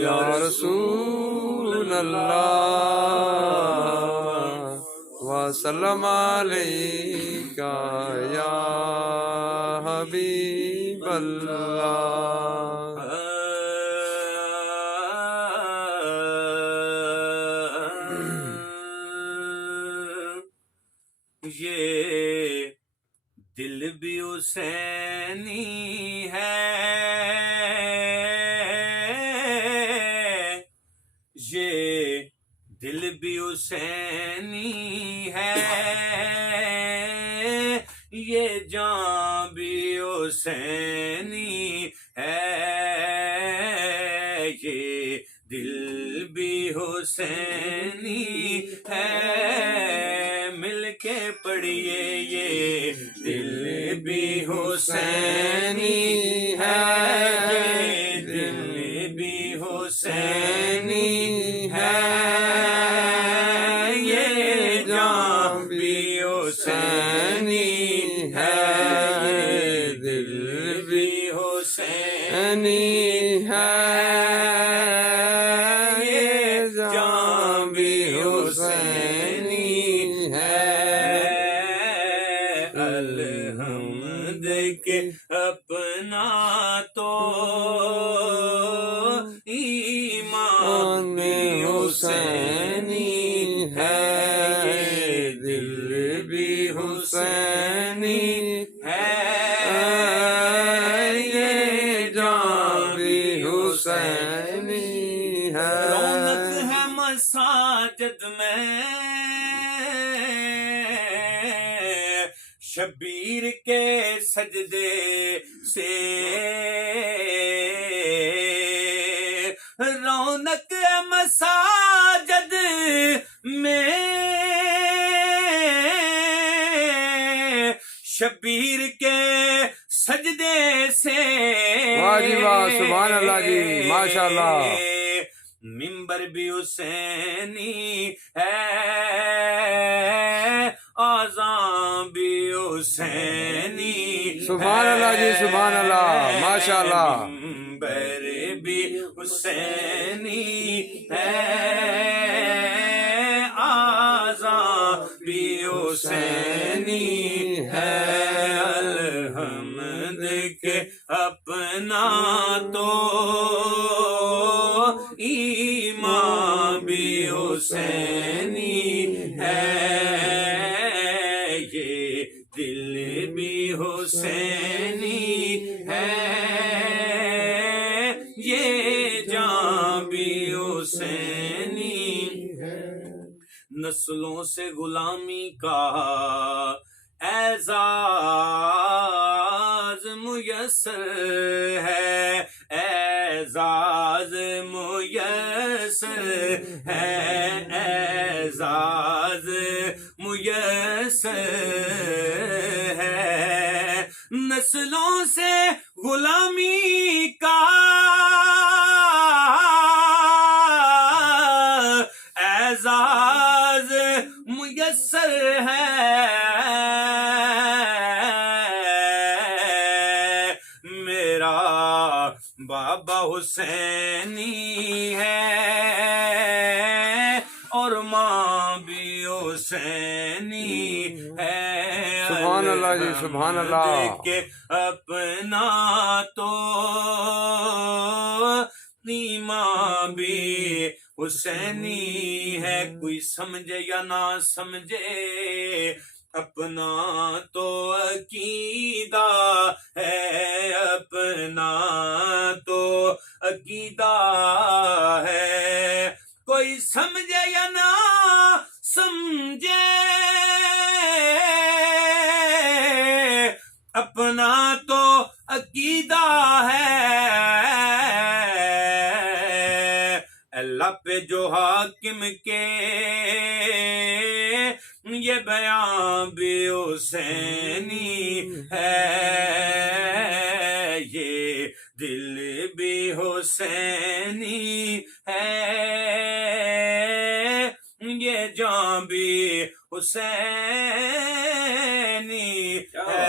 یا رسول اللہ وسلم علیکہ یا حبیب اللہ۔ یہ دل بھی حسینی ہے، یہ دل بھی حسینی ہے، یہ جان بھی حسینی ہے، یہ دل بھی حسینی ہے، مل کے پڑھیے یہ دل بھی حسینی ہے، یہ دل بھی حسینی ہے، یہ جان بھی حسینی ہے، یہ دل بھی حسینی ہے، یہ جان بھی حسینی ہے۔ الحمد کے اپنا تو ایمان بھی حسینی ہے، یہ دل بھی حسینی ہے، یہ جان بھی حسینی ہے۔ رونق ہے مساجد میں شبیر کے سجدے سے، رونق مساجد میں شبیر کے سجدے سے۔ واہ جی واہ، سبحان اللہ جی، ماشاء اللہ۔ ممبر بھی حسینی ہے، آذان بھی حسینی ہے، سبحان اللہ جی، سبحان اللہ، ماشاء اللہ۔ ممبر بھی حسینی ہے، آذان بھی حسینی ہے، الحمد کے اپنا تو ایمان بھی حسینی ہے، یہ دل بھی حسینی ہے، یہ جان بھی حسینی ہے۔ نسلوں سے غلامی کا اعزاز میسر ہے، اعزاز میسر ہے، اعزاز میسر ہے، نسلوں سے غلامی کا اعزاز میسر ہے، میرا بابا حسینی ہے اور ماں بھی حسینی ہے، سبحان اللہ جی، سبحان اللہ۔ کہ اپنا تو ایمان بھی حسینی ہے، کوئی سمجھے یا نہ سمجھے اپنا تو عقیدہ ہے، اپنا تو عقیدہ ہے، کوئی سمجھے یا نہ سمجھے اپنا تو عقیدہ ہے، اللہ پہ جو حاکم کے یہ بیان بھی حسینی ہے، یہ دل بھی حسینی ہے، یہ جان بھی حسینی ہے،